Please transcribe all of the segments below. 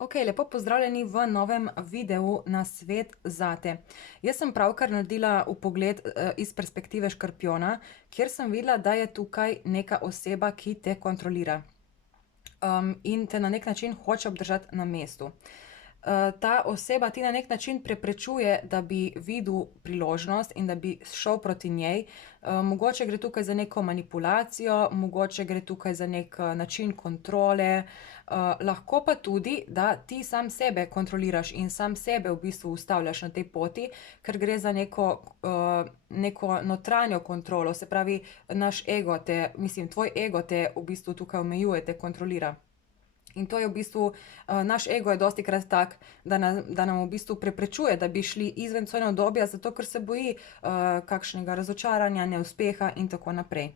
Ok, lepo pozdravljeni v novem videu na svet zate. Jaz sem pravkar naredila vpogled iz perspektive škorpijona, kjer sem videla, da je tukaj neka oseba, ki te kontrolira. In te na nek način hoče obdržati na mestu. Ta oseba ti na nek način preprečuje, da bi videl priložnost in da bi šel proti njej. Mogoče gre tukaj za neko manipulacijo, mogoče gre tukaj za nek način kontrole, lahko pa tudi, da ti sam sebe kontroliraš in sam sebe v bistvu ustavljaš na tej poti, ker gre za neko notranjo kontrolo, se pravi, naš ego tvoj ego te v bistvu tukaj omejuje, te kontrolira. In to je v bistvu, naš ego je dostikrat tak, da nam v bistvu preprečuje, da bi šli izven cone udobja, zato ker se boji kakšnega razočaranja, neuspeha in tako naprej.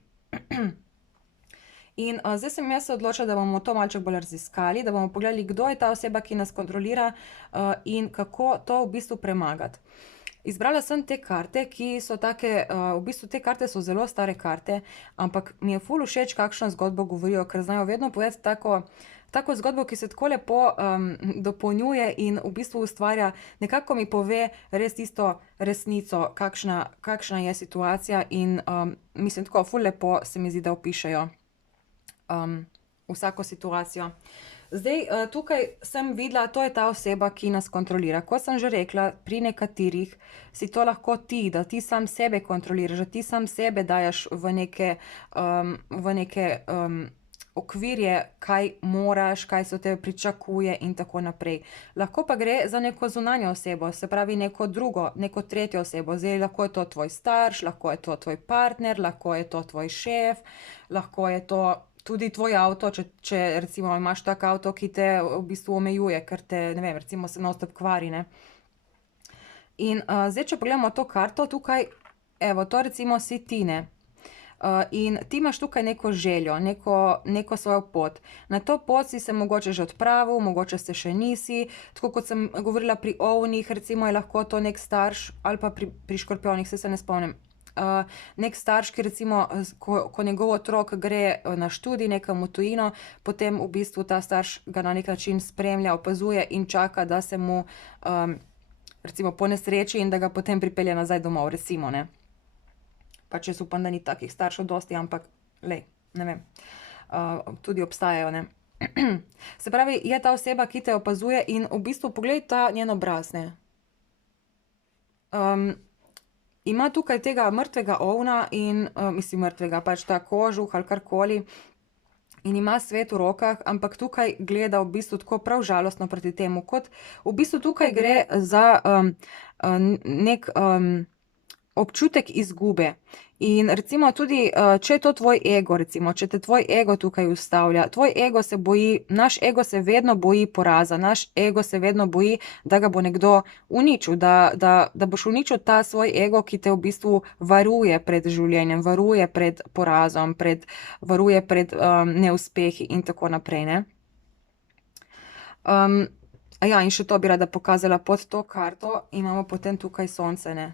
In zdaj sem jaz se odločila, da bomo to malček bolj raziskali, da bomo pogledali, kdo je ta oseba, ki nas kontrolira, in kako to v bistvu premagati. Izbrala sem te karte, ki so take, v bistvu te karte so zelo stare karte, ampak mi je ful všeč, kakšno zgodbo govorijo, ker znajo vedno povedati tako zgodbo, ki se tako lepo dopolnjuje in v bistvu ustvarja, nekako mi pove res tisto resnico, kakšna je situacija, in mislim, tako ful lepo se mi zdi, da opišejo vsako situacijo. Zdaj, tukaj sem videla, to je ta oseba, ki nas kontrolira. Kot sem že rekla, pri nekaterih si to lahko ti, da ti sam sebe kontroliraš, da ti sam sebe daješ v neke okvirje, kaj moraš, kaj se od tebe pričakuje in tako naprej. Lahko pa gre za neko zunanjo osebo, se pravi neko drugo, neko tretjo osebo. Zdaj, lahko je to tvoj starš, lahko je to tvoj partner, lahko je to tvoj šef, lahko je to tudi tvoj avto, če recimo imaš tak avto, ki te v bistvu omejuje, ker te, ne vem, recimo se non-stop kvari, ne. In zdaj, če pogledamo to karto tukaj, evo, to recimo si ti, ne. In ti imaš tukaj neko željo, neko svojo pot. Na to pot si se mogoče že odpravil, mogoče se še nisi, tako kot sem govorila pri ovnih, recimo je lahko to neki starš, ali pa pri škorpijonih, saj se ne spomnim. Neki starš, ki recimo, ko njegov otrok gre na študij nekam v tujino, potem v bistvu ta starš ga na neki način spremlja, opazuje in čaka, da se mu recimo ponesreči in da ga potem pripelje nazaj domov, recimo, ne. Pač jaz upam, da ni takih staršev dosti, ampak glej, ne vem, tudi obstajajo, ne. Se pravi, je ta oseba, ki te opazuje, in v bistvu poglej ta njen obraz, ne. Ima tukaj tega mrtvega ovna in, mislim mrtvega, pač ta kožuh ali karkoli, in ima svet v rokah, ampak tukaj gleda v bistvu tako prav žalostno proti temu, kot v bistvu tukaj gre za neki občutek izgube. In recimo tudi, če je to tvoj ego, recimo, če te tvoj ego tukaj ustavlja, tvoj ego se boji, naš ego se vedno boji poraza, naš ego se vedno boji, da ga bo nekdo uničil, da boš uničil ta svoj ego, ki te v bistvu varuje pred življenjem, varuje pred porazom, varuje pred neuspehi in tako naprej, ne. In še to bi rada pokazala, pod to karto imamo potem tukaj sonce, ne.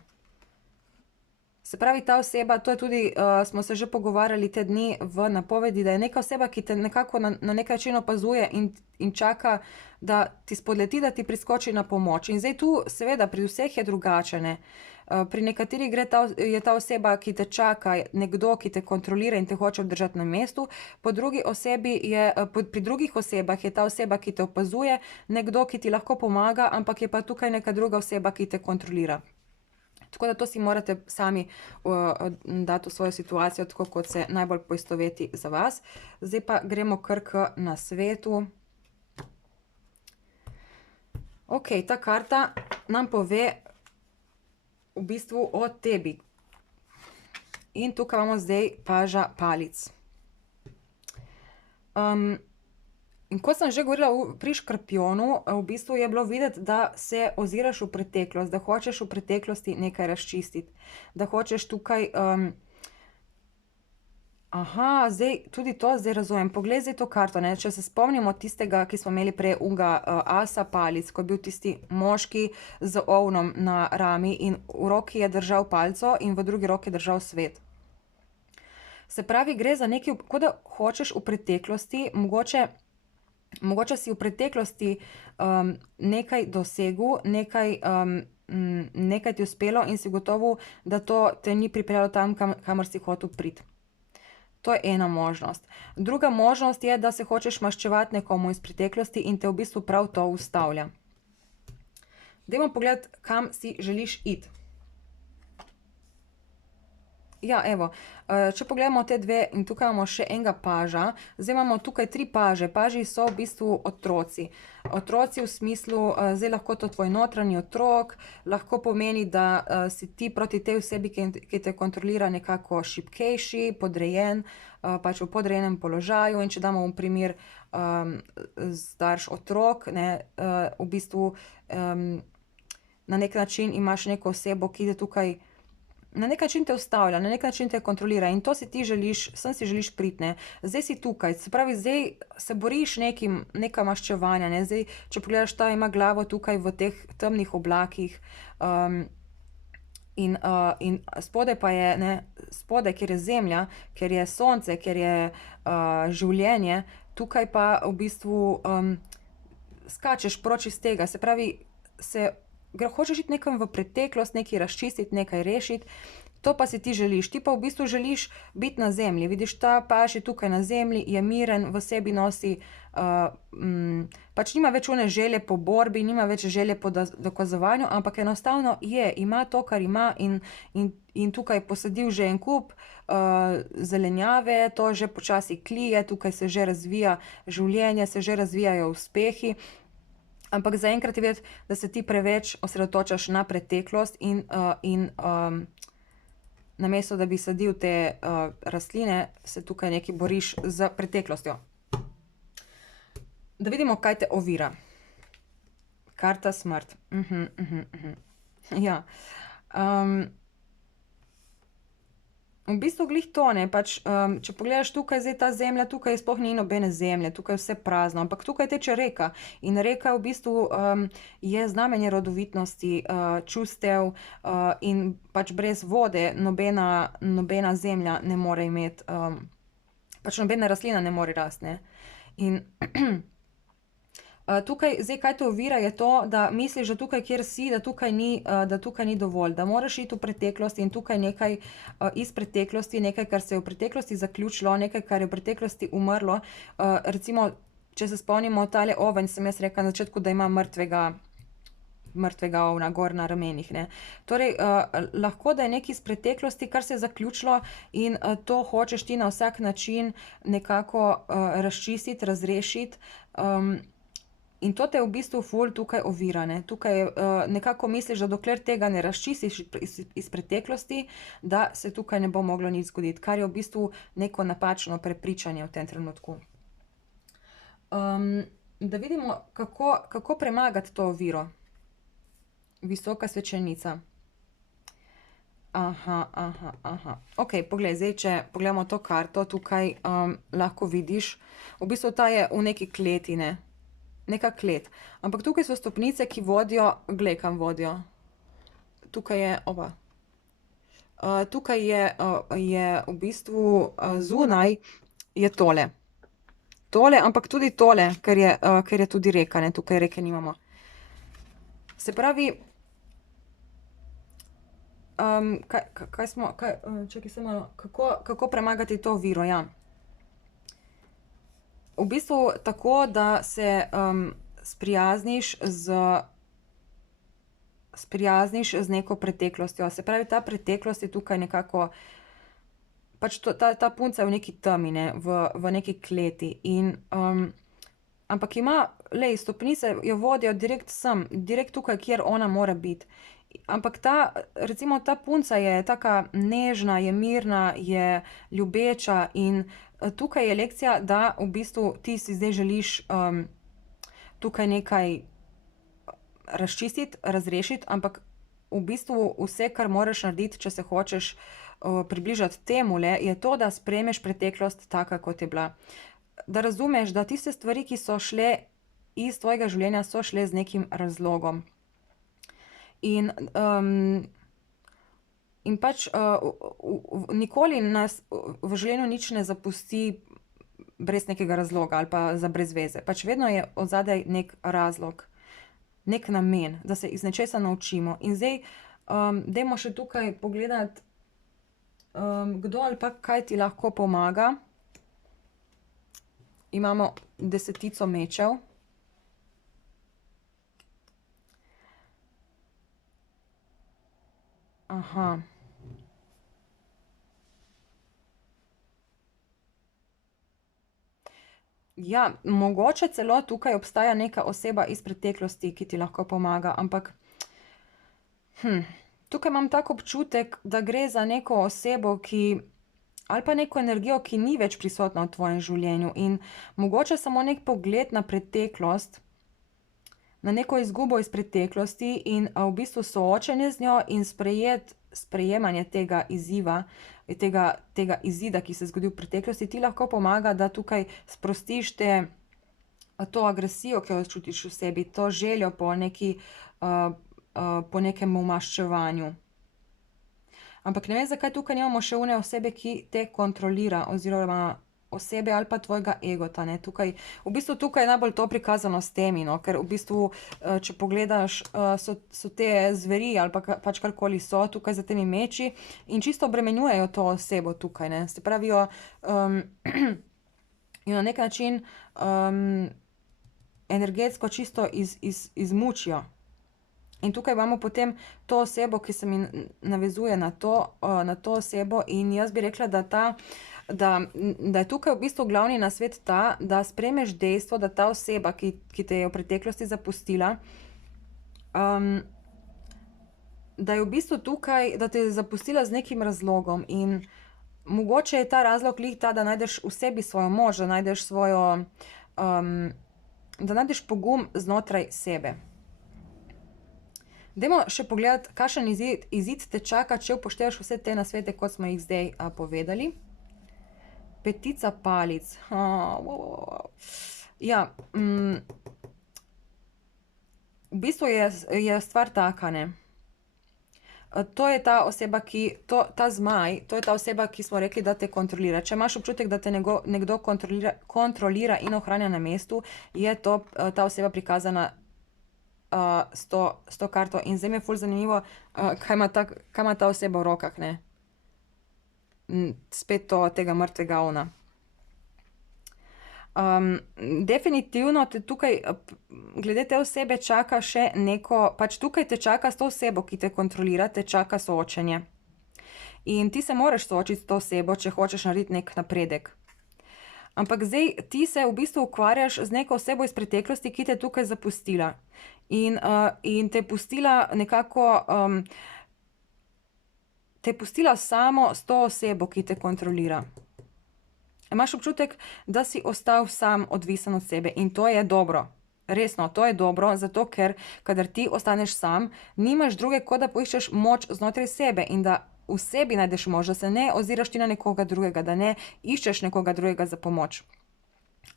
Se pravi, ta oseba, to je tudi, smo se že pogovarjali te dni v napovedi, da je neka oseba, ki te nekako na neki način opazuje in čaka, da ti spodleti, da ti priskoči na pomoč. In zdaj tu seveda pri vseh je drugače, ne. Pri nekaterih je ta oseba, ki te čaka, nekdo, ki te kontrolira in te hoče obdržati na mestu, pri drugih osebah je ta oseba, ki te opazuje, nekdo, ki ti lahko pomaga, ampak je pa tukaj neka druga oseba, ki te kontrolira. Tako da to si morate sami dati v svojo situacijo, tako kot se najbolj poistoveti za vas. Zdaj pa gremo kar k nasvetu. Ok, ta karta nam pove v bistvu o tebi. In tukaj imamo zdaj paža palic. In kot sem že govorila pri škorpijonu, v bistvu je bilo videti, da se oziraš v preteklost, da hočeš v preteklosti nekaj razčistiti, da hočeš tukaj zdaj tudi to zdaj razumem. Poglej zdaj to karto, ne, če se spomnimo tistega, ki smo imeli prej onega asa palic, ko je bil tisti moški z ovnom na rami in v roki je držal palico in v drugi roki je držal svet. Se pravi, gre za nekaj, kot da hočeš v preteklosti mogoče mogoče si v preteklosti nekaj dosegel, nekaj ti uspelo in si gotovo, da to te ni pripeljalo tam, kamor si hotel priti. To je ena možnost. Druga možnost je, da se hočeš maščevati nekomu iz preteklosti in te v bistvu prav to ustavlja. Dajmo pogledati, kam si želiš iti. Ja, evo, če pogledamo te dve in tukaj imamo še enega paža, zdaj imamo tukaj 3 paže. Paži so v bistvu otroci. Otroci v smislu, zdaj lahko to tvoj notranji otrok, lahko pomeni, da si ti proti tej osebi, ki te kontrolira, nekako šibkejši, podrejen, pač v podrejenem položaju. In če damo v primer starš otrok, ne, v bistvu na nek način imaš neko osebo, ki te tukaj na nek način te ustavlja, na nek način te kontrolira in to si ti želiš, sem si želiš priti, ne. Zdaj si tukaj, se pravi, zdaj se boriš neka maščevanja, ne. Zdaj, če pogledaš, ta ima glavo tukaj v teh temnih oblakih, in spodaj pa je, ne, spodaj, kjer je zemlja, kjer je sonce, kjer je življenje, tukaj pa v bistvu skačeš proč iz tega, se pravi, hočeš iti nekam v preteklost, nekaj razčistiti, nekaj rešiti, to pa si ti želiš. Ti pa v bistvu želiš biti na zemlji. Vidiš, ta paž je tukaj na zemlji, je miren, v sebi nosi, pač nima več one želje po borbi, nima več želje po dokazovanju, ampak enostavno ima to, kar ima in tukaj posadil že en kup zelenjave, to že počasi klije, tukaj se že razvija življenje, se že razvijajo uspehi. Ampak zaenkrat je videti, da se ti preveč osredotočaš na preteklost in namesto, da bi sadil te rastline, se tukaj nekaj boriš z preteklostjo. Da vidimo, kaj te ovira. Karta smrt. Ja. V bistvu glih to, ne, pač, če pogledaš tukaj, zdaj ta zemlja, tukaj sploh ni nobene zemlje, tukaj je vse prazno, ampak tukaj teče reka in reka v bistvu je znamenje rodovitnosti, čustev, in pač brez vode nobena zemlja ne more imeti, pač nobena rastlina ne more rasti, ne. In tukaj, zdaj, kaj te ovira, je to, da misliš, da tukaj, kjer si, da tukaj ni dovolj, da moraš iti v preteklost in tukaj nekaj iz preteklosti, nekaj, kar se je v preteklosti zaključilo, nekaj, kar je v preteklosti umrlo. Recimo, če se spomnimo, tale ovenj, sem jaz rekla na začetku, da ima mrtvega ovna gor na ramenih, ne. Torej, lahko, da je nekaj iz preteklosti, kar se je zaključilo in to hočeš ti na vsak način nekako razčistiti, razrešiti, in to te v bistvu ful tukaj ovira, ne. Tukaj nekako misliš, da dokler tega ne razčistiš iz preteklosti, da se tukaj ne bo moglo nič zgoditi, kar je v bistvu neko napačno prepričanje v tem trenutku. Da vidimo, kako premagati to oviro. Visoka svečenica. Okej, poglej, zdaj, če pogledamo to karto, tukaj lahko vidiš, v bistvu ta je v neki kleti, ne. Neka klet. Ampak tukaj so stopnice, ki vodijo, glej, kam vodijo. Tukaj je, tukaj je v bistvu zunaj je tole. Tole, ampak tudi tole, ker je tudi reka, ne, tukaj reke nimamo. Se pravi, čakaj samo malo, kako premagati to oviro, ja. V bistvu tako, da se sprijazniš z neko preteklostjo. Se pravi, ta preteklost je tukaj nekako, pač ta punca je v neki temi, ne, v neki kleti in ampak glej, stopnice jo vodijo direkt sem, direkt tukaj, kjer ona mora biti. Ampak recimo ta punca je taka nežna, je mirna, je ljubeča in tukaj je lekcija, da v bistvu ti si zdaj želiš tukaj nekaj razčistiti, razrešiti, ampak v bistvu vse, kar moraš narediti, če se hočeš približati temule, je to, da sprejmeš preteklost taka, kot je bila. Da razumeš, da tiste stvari, ki so šle iz tvojega življenja, so šle z nekim razlogom. In pač nikoli nas v življenju nič ne zapusti brez nekega razloga ali pa za brez veze. Pač vedno je odzadaj nek razlog, nek namen, da se iz nečesa naučimo. In zdaj dajmo še tukaj pogledati, kdo ali pa kaj ti lahko pomaga. Imamo 10 mečev. Aha. Ja, mogoče celo tukaj obstaja neka oseba iz preteklosti, ki ti lahko pomaga, ampak tukaj imam tak občutek, da gre za neko osebo, ali pa neko energijo, ki ni več prisotna v tvojem življenju in mogoče samo nek pogled na preteklost, na neko izgubo iz preteklosti in v bistvu soočenje z njo in sprejemanje tega izziva, tega izida, ki se je zgodil v preteklosti, ti lahko pomaga, da tukaj sprostiš to agresijo, ki jo čutiš v sebi, to željo po nekem umaščevanju. Ampak ne vem, zakaj tukaj nimamo še une osebe, ki te kontrolira, oziroma osebe ali pa tvojega egota, ne, tukaj, v bistvu tukaj je najbolj to prikazano s temi, no, ker v bistvu, če pogledaš, so te zveri ali pa pač karkoli so tukaj za temi meči in čisto obremenjujejo to osebo tukaj, ne, se pravijo, jo na nek način energetsko čisto izmučijo. In tukaj imamo potem to osebo, ki se mi navezuje na to osebo in jaz bi rekla, da je tukaj v bistvu glavni nasvet ta, da sprejmeš dejstvo, da ta oseba, ki te je v preteklosti zapustila, da je v bistvu tukaj, da te je zapustila z nekim razlogom in mogoče je ta razlog glih ta, da najdeš v sebi svojo moč, da najdeš da najdeš pogum znotraj sebe. Dajmo še pogledati, kakšen izid te čaka, če upoštevaš vse te nasvete, kot smo jih zdaj povedali. 5 palic. Ja, v bistvu je stvar taka, ne. To je ta oseba, ta zmaj, to je ta oseba, ki smo rekli, da te kontrolira. Če imaš občutek, da te nekdo kontrolira in ohranja na mestu, je ta oseba prikazana s to karto. In zdaj mi je ful zanimivo, kaj ima ta oseba v rokah, ne. Spet tega mrtvega ona. Definitivno te tukaj, glede te osebe čaka še neko, pač tukaj te čaka s to osebo, ki te kontrolira, te čaka soočenje. In ti se moraš soočiti s to osebo, če hočeš narediti nek napredek. Ampak zdaj ti se v bistvu ukvarjaš z neko osebo iz preteklosti, ki te je tukaj zapustila. In te je pustila nekako, te je pustila samo s to osebo, ki te kontrolira. Imaš občutek, da si ostal sam, odvisen od sebe in to je dobro. Resno, to je dobro, zato ker kadar ti ostaneš sam, nimaš druge, kot da poiščeš moč znotraj sebe in da v sebi najdeš moč, da se ne oziraš ti na nekoga drugega, da ne iščeš nekoga drugega za pomoč,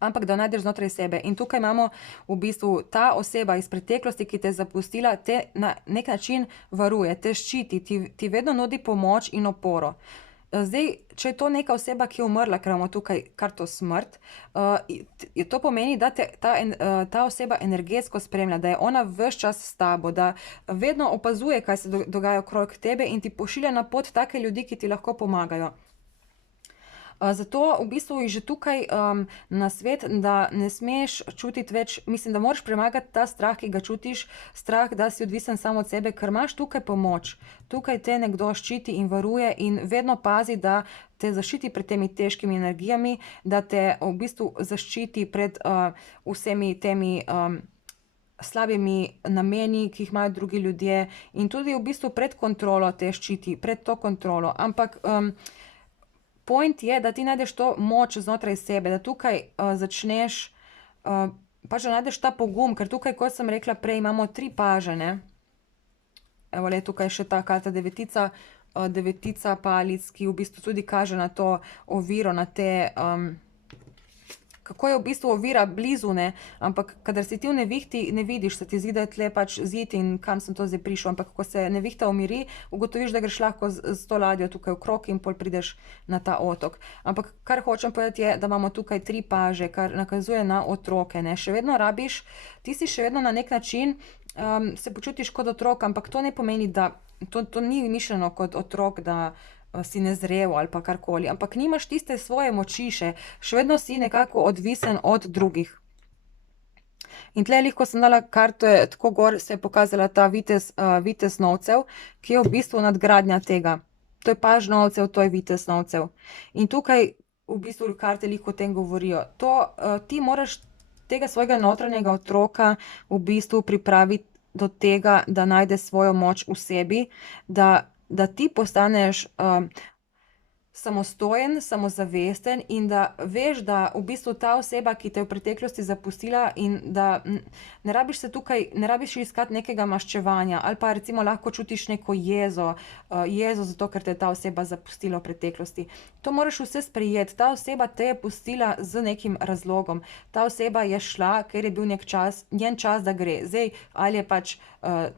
ampak da najdeš znotraj sebe. In tukaj imamo v bistvu ta oseba iz preteklosti, ki te je zapustila, te na nek način varuje, te ščiti, ti vedno nudi pomoč in oporo. Zdaj, če je to neka oseba, ki je umrla, ker imamo tukaj karto smrt, to pomeni, da te ta oseba energetsko spremlja, da je ona ves čas s tabo, da vedno opazuje, kaj se dogaja okrog tebe in ti pošilja na pot take ljudi, ki ti lahko pomagajo. Zato v bistvu je že tukaj nasvet, da ne smeš čutiti več, mislim, da moraš premagati ta strah, ki ga čutiš, strah, da si odvisen samo od sebe, ker imaš tukaj pomoč. Tukaj te nekdo ščiti in varuje in vedno pazi, da te zaščiti pred temi težkimi energijami, da te v bistvu zaščiti pred vsemi temi slabimi nameni, ki jih imajo drugi ljudje in tudi v bistvu pred kontrolo te ščiti, pred to kontrolo. Ampak point je, da ti najdeš to moč znotraj sebe, da tukaj začneš, pač da najdeš ta pogum, ker tukaj, kot sem rekla prej, imamo 3 paže, ne. Evo, tukaj še ta karta 9 palic, ki v bistvu tudi kaže na to oviro, na te kako je v bistvu ovira blizu, ne, ampak kadar si ti v nevihti, ne vidiš, se ti zdi, da je tle pač zid in kam sem to zdaj prišel, ampak ko se nevihta umiri, ugotoviš, da greš lahko s to ladjo tukaj okrog in pol prideš na ta otok. Ampak kar hočem povedati je, da imamo tukaj 3 paže, kar nakazuje na otroke, ne, še vedno rabiš, ti si še vedno na nek način, se počutiš kot otrok, ampak to ne pomeni, da, to ni mišljeno kot otrok, da si nezrel ali pa karkoli, ampak nimaš tiste svoje moči še vedno si nekako odvisen od drugih. In tle, ko sem dala karto, je tako gor se je pokazala ta vitez novcev, ki je v bistvu nadgradnja tega. To je paž novcev, to je vitez novcev. In tukaj v bistvu karte o tem govorijo. Ti moraš tega svojega notranjega otroka v bistvu pripraviti do tega, da najde svojo moč v sebi, da ti postaneš samostojen, samozavesten in da veš, da v bistvu ta oseba, ki te je v preteklosti zapustila, in da ne rabiš se tukaj, ne rabiš iskati nekega maščevanja, ali pa recimo lahko čutiš neko jezo zato, ker te je ta oseba zapustila v preteklosti. To moraš vse sprejeti. Ta oseba te je pustila z nekim razlogom. Ta oseba je šla, ker je bil njen čas, da gre. Zdaj, ali je pač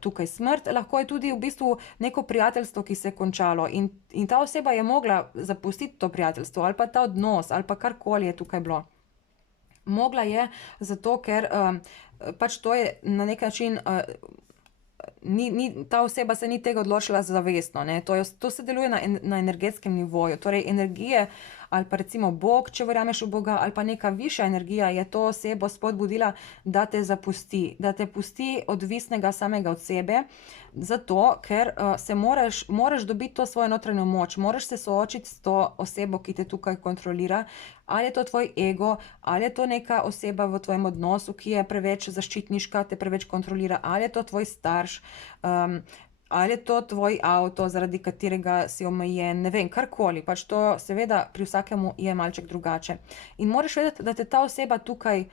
tukaj smrt, lahko je tudi v bistvu neko prijateljstvo, ki se je končalo, in ta oseba je mogla zapustiti to prijateljstvo, ali pa ta odnos, ali pa karkoli je tukaj bilo. Mogla je, zato ker pač to je na nek način, ta oseba se ni tega odločila zavestno, ne, to se deluje na energetskem nivoju, torej energije, ali pa recimo Bog, če verjameš v Boga, ali pa neka višja energija je to osebo spodbudila, da te zapusti, da te pusti odvisnega samega od sebe, zato ker moraš dobiti to svojo notranjo moč, moraš se soočiti s to osebo, ki te tukaj kontrolira, ali je to tvoj ego, ali je to neka oseba v tvojem odnosu, ki je preveč zaščitniška, te preveč kontrolira, ali je to tvoj starš, ali je to tvoj avto, zaradi katerega si omejen, ne vem, karkoli, pač to seveda pri vsakemu je malček drugače. In moraš vedeti, da te ta oseba tukaj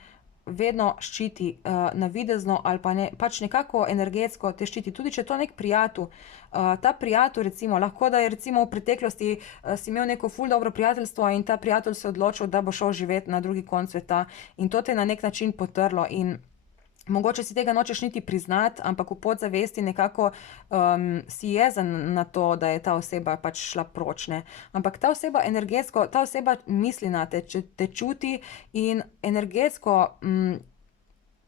vedno ščiti, navidezno ali pa ne, pač nekako energetsko te ščiti, tudi če je to neki prijatelj. Ta prijatelj recimo, lahko da je recimo v preteklosti si imel neko ful dobro prijateljstvo in ta prijatelj se je odločil, da bo šel živeti na drugi konec sveta, in to te je na neki način potrlo in mogoče si tega nočeš niti priznati, ampak v podzavesti nekako si jezen na to, da je ta oseba pač šla proč, ne. Ampak ta oseba energetsko, ta oseba misli nate, te čuti in energetsko,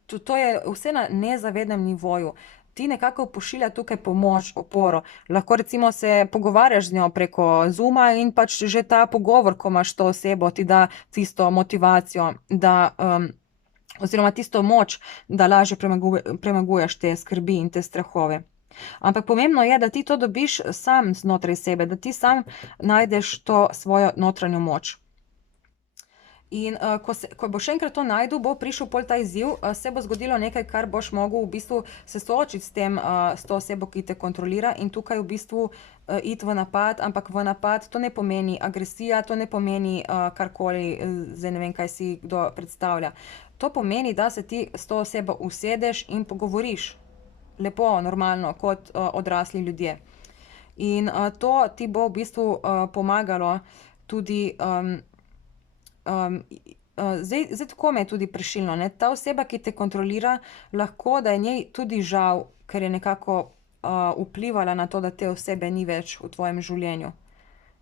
to je vse na nezavednem nivoju. Ti nekako pošilja tukaj pomoč, oporo. Lahko recimo se pogovarjaš z njo preko Zooma in pač že ta pogovor, ko imaš to osebo, ti da tisto motivacijo, da oziroma tisto moč, da lažje premaguješ te skrbi in te strahove. Ampak pomembno je, da ti to dobiš sam znotraj sebe, da ti sam najdeš to svojo notranjo moč. In ko boš enkrat to našel, bo prišel pol ta izziv, se bo zgodilo nekaj, kar boš mogel v bistvu se soočiti s to osebo, ki te kontrolira, in tukaj v bistvu iti v napad, ampak v napad to ne pomeni agresija, to ne pomeni karkoli, zdaj ne vem, kaj si kdo predstavlja. To pomeni, da se ti s to osebo usedeš in pogovoriš lepo, normalno, kot odrasli ljudje. In to ti bo v bistvu pomagalo tudi, zdaj tako me je tudi prišilno, ne, ta oseba, ki te kontrolira, lahko, da je njej tudi žal, ker je nekako vplivala na to, da te osebe ni več v tvojem življenju.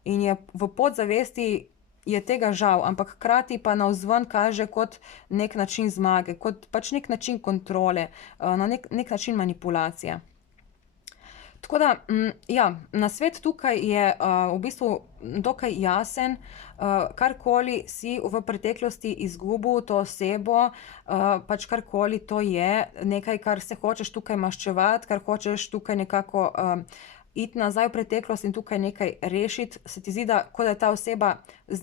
In je v podzavesti je tega žal, ampak hkrati pa navzven kaže kot neki način zmage, kot pač neki način kontrole, na neki način manipulacije. Tako da, ja, nasvet tukaj je v bistvu dokaj jasen, karkoli si v preteklosti izgubil, to osebo, pač karkoli to je, nekaj, kar se hočeš tukaj maščevati, kar hočeš tukaj nekako iti nazaj v preteklost in tukaj nekaj rešiti, se ti zdi, da kot da je ta oseba z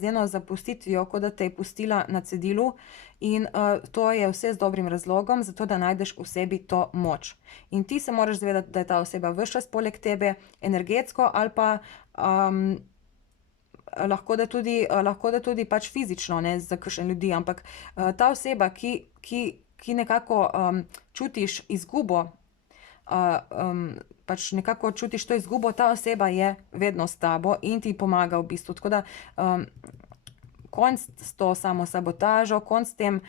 njeno zapustitvijo, kot da te je pustila na cedilu, in to je vse z dobrim razlogom, zato da najdeš v sebi to moč. In ti se moraš zavedati, da je ta oseba ves čas poleg tebe, energetsko ali pa lahko da tudi pač fizično, ne, za kakšne ljudi, ampak ta oseba, ki nekako čutiš izgubo, pač nekako čutiš to izgubo, ta oseba je vedno s tabo in ti pomaga v bistvu, tako da konc s to samosabotažo, konc s tem,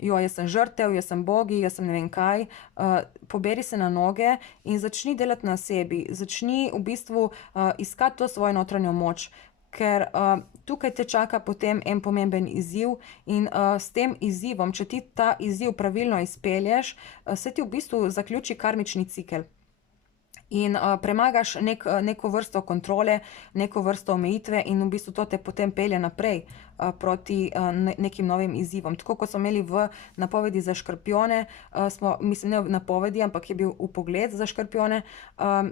jaz sem žrtev, jaz sem bogi, jaz sem ne vem kaj. Poberi se na noge in začni delati na sebi. Začni v bistvu iskati to svojo notranjo moč. Ker tukaj te čaka potem en pomemben izziv in s tem izzivom, če ti ta izziv pravilno izpelješ, se ti v bistvu zaključi karmični cikel. In premagaš neko vrsto kontrole, neko vrsto omejitve in v bistvu to te potem pelje naprej proti nekim novim izzivom. Tako kot smo imeli v napovedi za škorpijone, mislim, ne v napovedi, ampak je bil vpogled za škorpijone,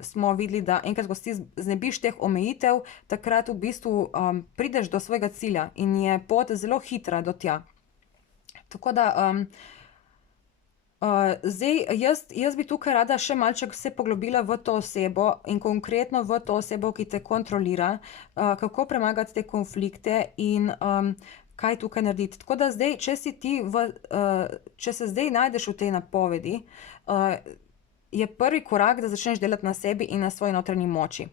smo videli, da enkrat, ko se ti znebiš teh omejitev, takrat v bistvu prideš do svojega cilja in je pot zelo hitra do tja. Tako da zdaj, jaz bi tukaj rada še malček se poglobila v to osebo in konkretno v to osebo, ki te kontrolira, kako premagati te konflikte in kaj tukaj narediti. Tako da zdaj, če se zdaj najdeš v tej napovedi, je prvi korak, da začneš delati na sebi in na svoji notranji moči.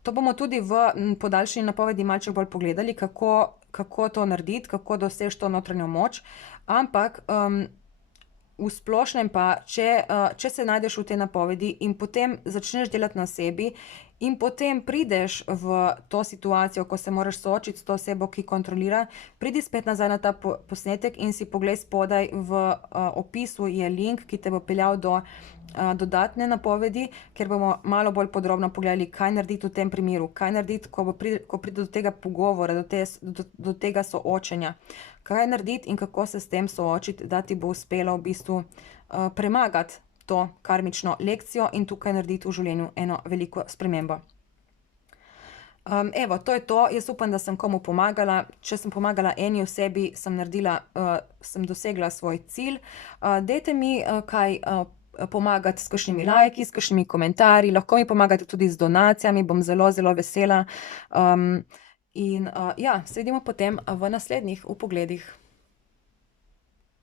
To bomo tudi v podaljšani napovedi malček bolj pogledali, kako to narediti, kako doseči to notranjo moč, ampak v splošnem pa, če se najdeš v tej napovedi in potem začneš delati na sebi in potem prideš v to situacijo, ko se moraš soočiti s to osebo, ki kontrolira, pridi spet nazaj na ta posnetek in si poglej spodaj, v opisu je link, ki te bo peljal do dodatne napovedi, kjer bomo malo bolj podrobno pogledali, kaj narediti v tem primeru, kaj narediti, ko pride do tega pogovora, do tega soočenja. Kaj narediti in kako se s tem soočiti, da ti bo uspelo v bistvu premagati to karmično lekcijo in tukaj narediti v življenju eno veliko spremembo. Evo, to je to. Jaz upam, da sem komu pomagala. Če sem pomagala eni osebi, sem dosegla svoj cilj. Dajte mi kaj pomagati s kakšnimi lajki, s kakšnimi komentarji, lahko mi pomagate tudi z donacijami, bom zelo, zelo vesela. In ja, se vidimo potem v naslednjih vpogledih.